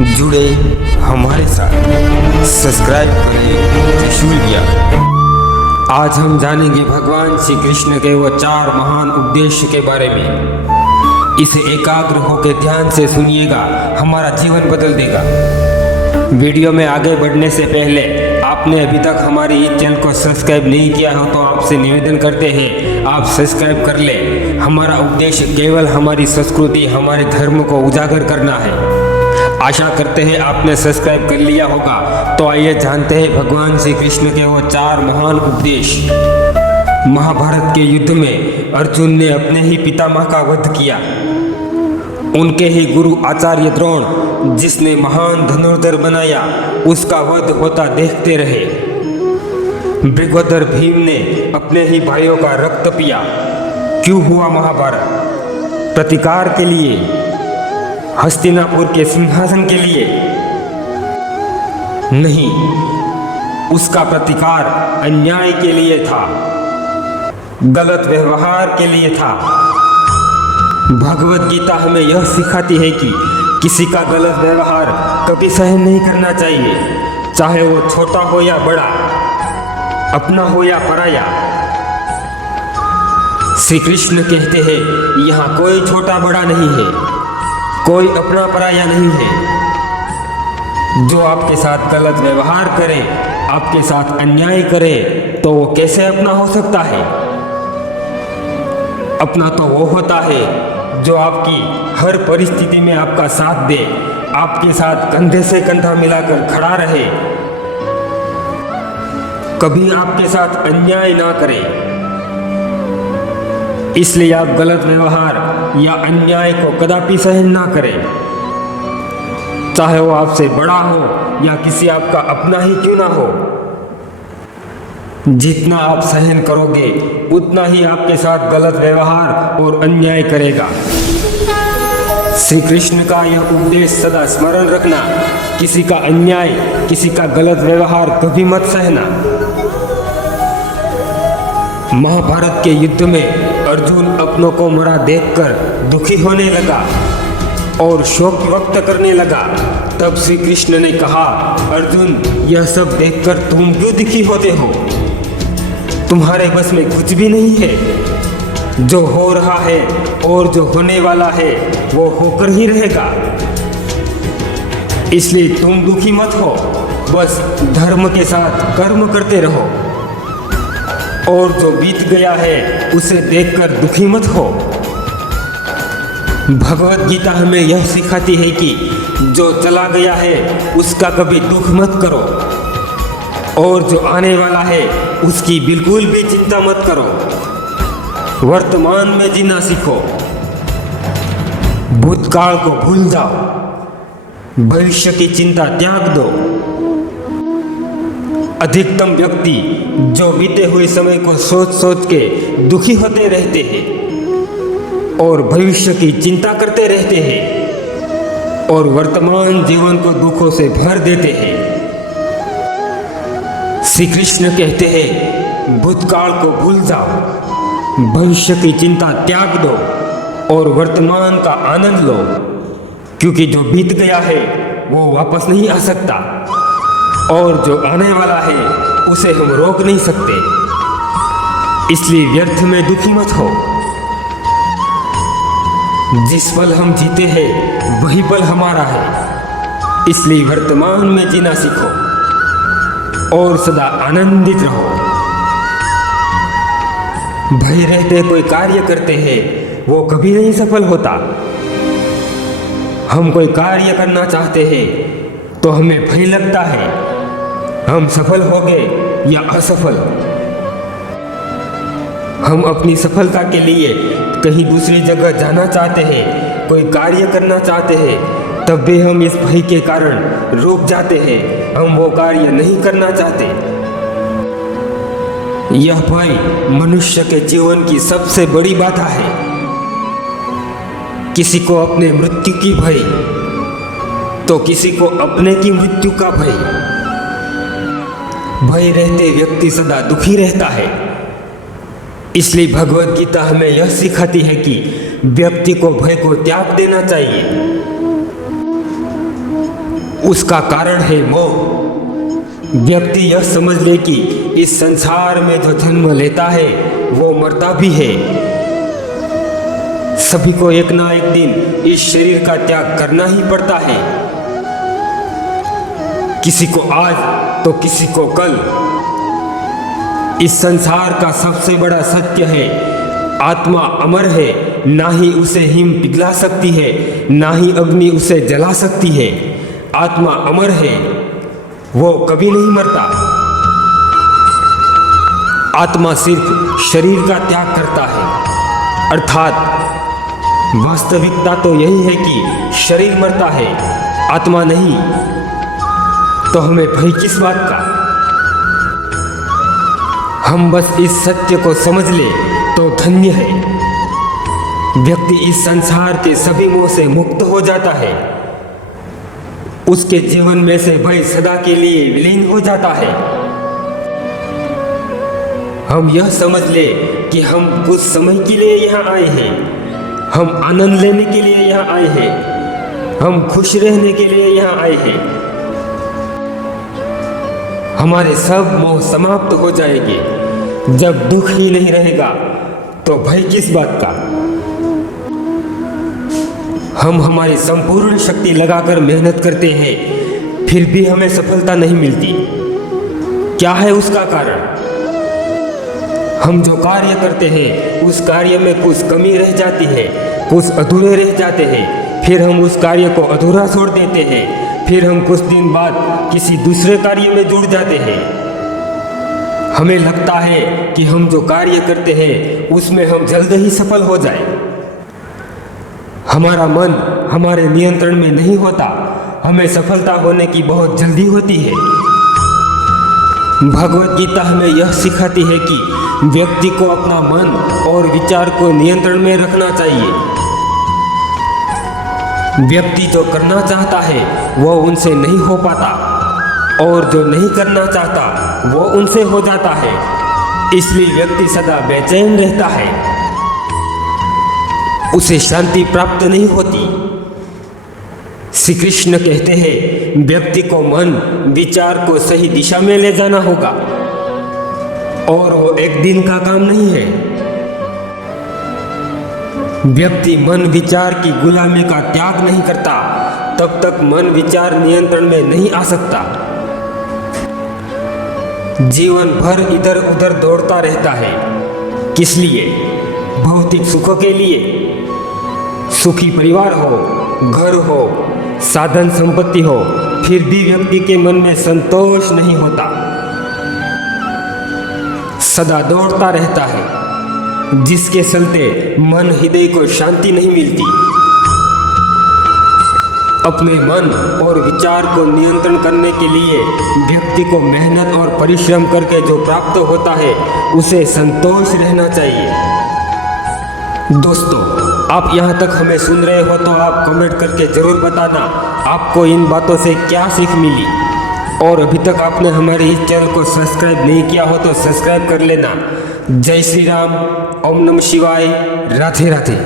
जुड़े हमारे साथ, सब्सक्राइब करें त्रिशूल ज्ञान। आज हम जानेंगे भगवान श्री कृष्ण के वो 4 महान उपदेश के बारे में। इसे एकाग्र होकर ध्यान से सुनिएगा, हमारा जीवन बदल देगा। वीडियो में आगे बढ़ने से पहले आपने अभी तक हमारे इस चैनल को सब्सक्राइब नहीं किया हो तो आपसे निवेदन करते हैं आप सब्सक्राइब कर ले। हमारा उद्देश्य केवल हमारी संस्कृति, हमारे धर्म को उजागर करना है। आशा करते हैं आपने सब्सक्राइब कर लिया होगा। तो आइए जानते हैं भगवान श्री कृष्ण के वो 4 महान उपदेश। महाभारत के युद्ध में अर्जुन ने अपने ही पितामह का वध किया। उनके ही गुरु आचार्य द्रोण, जिसने महान धनुर्धर बनाया, उसका वध होता देखते रहे। मृगोदर भीम ने अपने ही भाइयों का रक्त पिया। क्यों हुआ महाभारत? प्रतिकार के लिए, हस्तिनापुर के सिंहासन के लिए नहीं, उसका प्रतिकार अन्याय के लिए था, गलत व्यवहार के लिए था। भगवत गीता हमें यह सिखाती है कि किसी का गलत व्यवहार कभी सहन नहीं करना चाहिए, चाहे वो छोटा हो या बड़ा, अपना हो या पराया। श्री कृष्ण कहते हैं यहाँ कोई छोटा बड़ा नहीं है, कोई अपना पराया नहीं है। जो आपके साथ गलत व्यवहार करे, आपके साथ अन्याय करे, तो वो कैसे अपना हो सकता है? अपना तो वो होता है जो आपकी हर परिस्थिति में आपका साथ दे, आपके साथ कंधे से कंधा मिलाकर खड़ा रहे, कभी आपके साथ अन्याय ना करे। इसलिए आप गलत व्यवहार या अन्याय को कदापि सहन ना करें, चाहे वो आपसे बड़ा हो या किसी आपका अपना ही क्यों ना हो। जितना आप सहन करोगे उतना ही आपके साथ गलत व्यवहार और अन्याय करेगा। श्री कृष्ण का यह उपदेश सदा स्मरण रखना, किसी का अन्याय, किसी का गलत व्यवहार कभी मत सहना। महाभारत के युद्ध में अर्जुन अपनों को मरा देखकर दुखी होने लगा और शोक व्यक्त करने लगा। तब श्री कृष्ण ने कहा, अर्जुन, यह सब देखकर तुम क्यों दुखी होते हो? तुम्हारे बस में कुछ भी नहीं है। जो हो रहा है और जो होने वाला है वो होकर ही रहेगा। इसलिए तुम दुखी मत हो, बस धर्म के साथ कर्म करते रहो, और जो बीत गया है उसे देखकर दुखी मत हो। भगवत गीता हमें यह सिखाती है कि जो चला गया है उसका कभी दुख मत करो, और जो आने वाला है उसकी बिल्कुल भी चिंता मत करो। वर्तमान में जीना सीखो, भूतकाल को भूल जाओ, भविष्य की चिंता त्याग दो। अधिकतम व्यक्ति जो बीते हुए समय को सोच सोच के दुखी होते रहते हैं और भविष्य की चिंता करते रहते हैं और वर्तमान जीवन को दुखों से भर देते हैं। श्री कृष्ण कहते हैं, भूतकाल को भूल जाओ, भविष्य की चिंता त्याग दो और वर्तमान का आनंद लो, क्योंकि जो बीत गया है वो वापस नहीं आ सकता, और जो आने वाला है उसे हम रोक नहीं सकते। इसलिए व्यर्थ में दुखी मत हो। जिस पल हम जीते हैं वही पल हमारा है। इसलिए वर्तमान में जीना सीखो और सदा आनंदित रहो। भय रहते कोई कार्य करते हैं वो कभी नहीं सफल होता। हम कोई कार्य करना चाहते हैं तो हमें भय लगता है, हम सफल हो गए या असफल। हम अपनी सफलता के लिए कहीं दूसरी जगह जाना चाहते हैं, कोई कार्य करना चाहते हैं, तब भी हम इस भय के कारण रुक जाते हैं, हम वो कार्य नहीं करना चाहते। यह भय मनुष्य के जीवन की सबसे बड़ी बाधा है। किसी को अपने मृत्यु की भय, तो किसी को अपने की मृत्यु का भय। भय रहते व्यक्ति सदा दुखी रहता है। इसलिए भगवत गीता हमें यह सिखाती है कि व्यक्ति को भय को त्याग देना चाहिए। उसका कारण है मोह। व्यक्ति यह समझ ले कि इस संसार में जो जन्म लेता है वो मरता भी है। सभी को एक ना एक दिन इस शरीर का त्याग करना ही पड़ता है, किसी को आज तो किसी को कल। इस संसार का सबसे बड़ा सत्य है, आत्मा अमर है, ना ही उसे हिम पिघला सकती है, ना ही अग्नि उसे जला सकती है। आत्मा अमर है, वो कभी नहीं मरता। आत्मा सिर्फ शरीर का त्याग करता है, अर्थात वास्तविकता तो यही है कि शरीर मरता है, आत्मा नहीं। तो हमें भय किस बात का? हम बस इस सत्य को समझ ले तो धन्य है। व्यक्ति इस संसार के सभी मोह से मुक्त हो जाता है, उसके जीवन में से भय सदा के लिए विलीन हो जाता है। हम यह समझ ले कि हम कुछ समय के लिए यहाँ आए हैं, हम आनंद लेने के लिए यहाँ आए हैं, हम खुश रहने के लिए यहाँ आए हैं। हमारे सब मोह समाप्त हो जाएंगे। जब दुख ही नहीं रहेगा तो भय किस बात का? हम हमारी संपूर्ण शक्ति लगाकर मेहनत करते हैं, फिर भी हमें सफलता नहीं मिलती। क्या है उसका कारण? हम जो कार्य करते हैं उस कार्य में कुछ कमी रह जाती है, कुछ अधूरे रह जाते हैं, फिर हम उस कार्य को अधूरा छोड़ देते हैं, फिर हम कुछ दिन बाद किसी दूसरे कार्य में जुड़ जाते हैं। हमें लगता है कि हम जो कार्य करते हैं उसमें हम जल्द ही सफल हो जाएं। हमारा मन हमारे नियंत्रण में नहीं होता, हमें सफलता होने की बहुत जल्दी होती है। भगवत गीता हमें यह सिखाती है कि व्यक्ति को अपना मन और विचार को नियंत्रण में रखना चाहिए। व्यक्ति जो करना चाहता है वो उनसे नहीं हो पाता, और जो नहीं करना चाहता वो उनसे हो जाता है। इसलिए व्यक्ति सदा बेचैन रहता है, उसे शांति प्राप्त नहीं होती। श्री कृष्ण कहते हैं व्यक्ति को मन विचार को सही दिशा में ले जाना होगा, और वो एक दिन का काम नहीं है। व्यक्ति मन विचार की गुलामी का त्याग नहीं करता तब तक मन विचार नियंत्रण में नहीं आ सकता। जीवन भर इधर उधर दौड़ता रहता है, किस लिए? भौतिक सुखों के लिए। सुखी परिवार हो, घर हो, साधन संपत्ति हो, फिर भी व्यक्ति के मन में संतोष नहीं होता, सदा दौड़ता रहता है, जिसके चलते मन हृदय को शांति नहीं मिलती। अपने मन और विचार को नियंत्रण करने के लिए व्यक्ति को मेहनत और परिश्रम करके जो प्राप्त होता है उसे संतोष रहना चाहिए। दोस्तों, आप यहाँ तक हमें सुन रहे हो तो आप कमेंट करके ज़रूर बताना आपको इन बातों से क्या सीख मिली। और अभी तक आपने हमारे इस चैनल को सब्सक्राइब नहीं किया हो तो सब्सक्राइब कर लेना। जय श्री राम, ओम नमः शिवाय, राधे राधे।